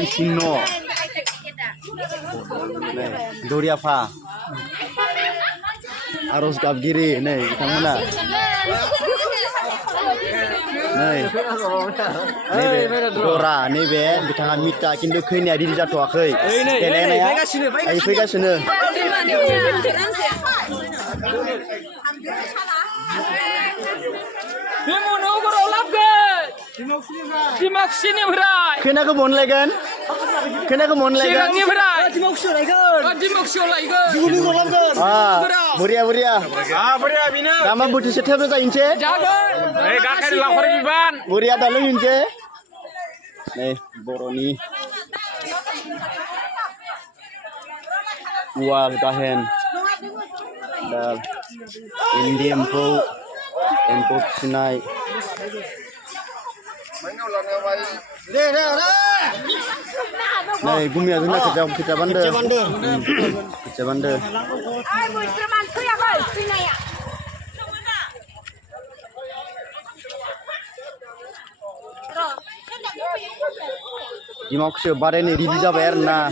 Ising no. Doriafa. Arus Gabgiri, nih, bitanganna. Nih, Dora, nih be, bitangan Mita, kintu khaynya di jatuakhai. Faigasino. Dimaksini berai. Kena ke mon lagan? Kena ke mon lagan? Sirangni berai. Dimaksud lagan. Dimaksud lagan. Juli golanggan. Buria. Buria bina. Nama butuh setelah itu ince? Jangan. Kakak lapor biban. Buria dalam ince? Nih, boroni. Wal kahen. Dal. Indi empuk sinai. Nih, bumi aja nak kerja bandar. Kerja bandar. Dimaksud barang ni rilis apa erna?